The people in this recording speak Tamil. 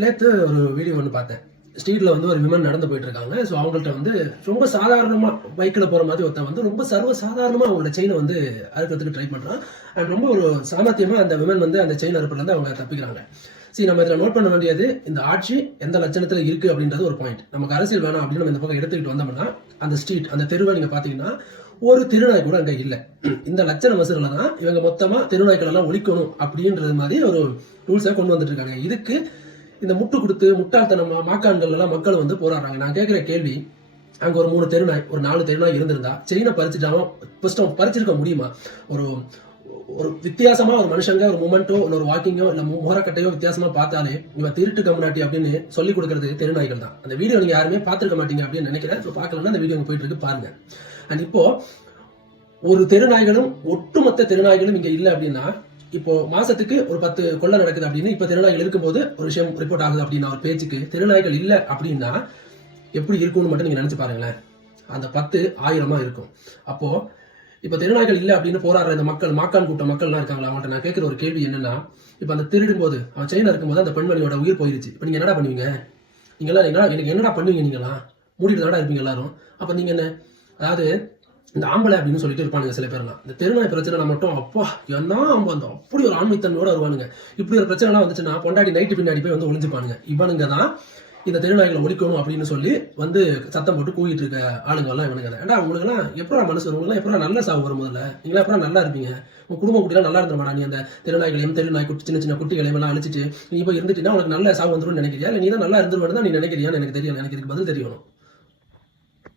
நேற்று ஒரு வீடியோ ஒன்று பார்த்தேன். ஸ்ட்ரீட்ல வந்து ஒரு விமன் நடந்து போயிட்டு இருக்காங்க. ஸோ அவங்கள்ட்ட வந்து ரொம்ப சாதாரணமா பைக்கில் போற மாதிரி ஒருத்தன் வந்து ரொம்ப சர்வ சாதாரணமா அவங்களோட செயினை வந்து அறுக்கிறதுக்கு ட்ரை பண்றான். அண்ட் ரொம்ப ஒரு சாமர்த்தியமா அந்த விமன் வந்து அந்த செயின் அறுப்புல இருந்து அவங்க தப்பிக்கிறாங்க. சரி, நம்ம இதில் நோட் பண்ண வேண்டியது இந்த ஆட்சி எந்த லட்சணத்துல இருக்கு அப்படின்றது ஒரு பாயிண்ட். நமக்கு அரசியல் வேணாம் அப்படின்னு நம்ம இந்த பக்கம் எடுத்துக்கிட்டு வந்தோம்னா அந்த ஸ்ட்ரீட் அந்த தெருவை நீங்க பாத்தீங்கன்னா ஒரு திருநாய் கூட அங்க இல்ல. இந்த லட்சண மசூரில் தான் இவங்க மொத்தமா தெருநாய்கள் எல்லாம் ஒழிக்கணும் அப்படின்றது மாதிரி ஒரு ரூல்ஸை கொண்டு வந்துட்டு இருக்காங்க. இதுக்கு இந்த முட்டு கொடுத்து முட்டாள்தனமா மாக்கான்கள் எல்லாம் மக்கள் வந்து போராடுறாங்க. நான் கேட்கிற கேள்வி, அங்க ஒரு 3 தெருநாய் ஒரு 4 தெருநாய் இருந்திருந்தா செயினை பறிச்சுட்டாம பறிச்சிருக்க முடியுமா? ஒரு ஒரு வித்தியாசமா ஒரு மனுஷங்க ஒரு மூமெண்டோ இல்ல ஒரு வாக்கிங்கோ இல்ல முகரக்கட்டையோ வித்தியாசமா பார்த்தாலே இவன் திருட்டு கம்னாட்டி அப்படின்னு சொல்லி கொடுக்கறது தெருநாய்கள் தான். அந்த வீடியோ நீங்க யாருமே பார்த்திருக்க மாட்டீங்க அப்படின்னு நினைக்கிறேன். பார்க்கலன்னா அந்த வீடியோ போயிட்டு இருக்கு, பாருங்க. அண்ட் இப்போ ஒரு தெருநாய்களும் ஒட்டுமொத்த தெருநாய்களும் இங்க இல்ல அப்படின்னா, இப்போ மாசத்துக்கு ஒரு 10 கொள்ளை நடக்குது அப்படின்னு இப்ப தெருநாய்கள் இருக்கும்போது ஒரு விஷயம் ரிப்போர்ட் ஆகுது அப்படின்னா ஒரு பேச்சுக்கு தெருநாய்கள் இல்ல அப்படின்னா எப்படி இருக்கும்னு மட்டும் நீங்க நினைச்சு பாருங்களேன். அந்த 10 1000 இருக்கும். அப்போ இப்ப தெருநாய்கள் இல்ல அப்படின்னு போராடுற இந்த மக்கள் மாக்கான் கூட்டம் மக்கள்லாம் இருக்காங்களா, அவங்கள்ட்ட நான் கேட்கிற ஒரு கேள்வி என்னன்னா, இப்ப அந்த திருடும் போது அவன் செயினா இருக்கும்போது அந்த பெண்மணியோட உயிர் போயிருச்சு. இப்ப நீங்க என்னடா பண்ணுவீங்க? நீங்களாம் எனக்கு என்னடா பண்ணுவீங்க? நீங்களாம் மூடிட்டு தானடா இருப்பீங்க எல்லாரும். அப்ப நீங்க என்ன, அதாவது இந்த ஆம்பளை அப்படின்னு சொல்லிட்டு இருப்பானுங்க சில பேர்லாம். இந்த தெருநாய் பிரச்சனை மட்டும் அப்பா என்ன அந்த அப்படி ஒரு ஆண்மைத்தன்மையோட வருவானுங்க. இப்படி ஒரு பிரச்சனை எல்லாம் வந்துச்சுன்னா பொண்டாடி நைட்டு பின்னாடி போய் வந்து ஒளிஞ்சுப்பானுங்க. இவனுங்க தான் இந்த தெருநாய்களை ஒழிக்கணும் அப்படின்னு சொல்லி வந்து சத்தம் போட்டு கூவிட்டு இருக்க ஆளுங்க எல்லாம் இவனுங்க. ஏன்டா உங்களுக்கு எல்லாம் எப்படா மனசு வரும்? உங்களுக்கு எப்படா நல்ல சாவு வரும்? முதல்ல நீங்களா எப்படா நல்லா இருப்பீங்க? உங்க குடும்ப குட்டிலாம் நல்லா இருந்துருமாடா? நீ அந்த தெருநாய்களையும் தெருநாய் குட்டி சின்ன சின்ன குட்டிகளையும் எல்லாம் அழிச்சிட்டு நீ இப்போ இருந்துட்டீங்கன்னா உனக்கு நல்ல சாவு வந்துடும் நினைக்கிறியா? இல்லை நீ தான் நல்லா இருந்துருவான்னு தான் நீ நினைக்கிறியான்னு எனக்கு தெரியல. எனக்கு இதுக்கு பதில் தெரியணும்.